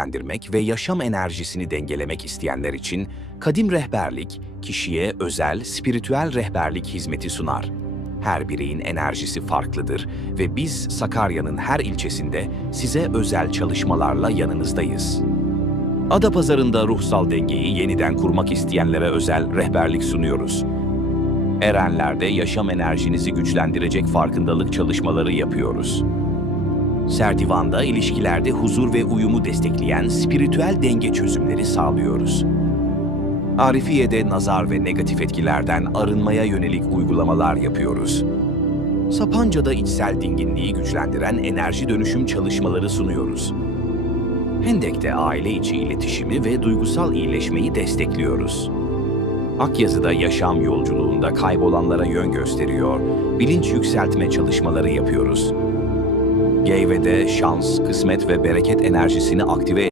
güçlendirmek ve yaşam enerjisini dengelemek isteyenler için Kadim Rehberlik, kişiye özel, spiritüel rehberlik hizmeti sunar. Her bireyin enerjisi farklıdır ve biz Sakarya'nın her ilçesinde size özel çalışmalarla yanınızdayız. Adapazarı'nda ruhsal dengeyi yeniden kurmak isteyenlere özel rehberlik sunuyoruz. Erenler'de yaşam enerjinizi güçlendirecek farkındalık çalışmaları yapıyoruz. Serdivan'da ilişkilerde huzur ve uyumu destekleyen spiritüel denge çözümleri sağlıyoruz. Arifiye'de nazar ve negatif etkilerden arınmaya yönelik uygulamalar yapıyoruz. Sapanca'da içsel dinginliği güçlendiren enerji dönüşüm çalışmaları sunuyoruz. Hendek'te aile içi iletişimi ve duygusal iyileşmeyi destekliyoruz. Akyazı'da yaşam yolculuğunda kaybolanlara yön gösteriyor, bilinç yükseltme çalışmaları yapıyoruz. Geyve'de şans, kısmet ve bereket enerjisini aktive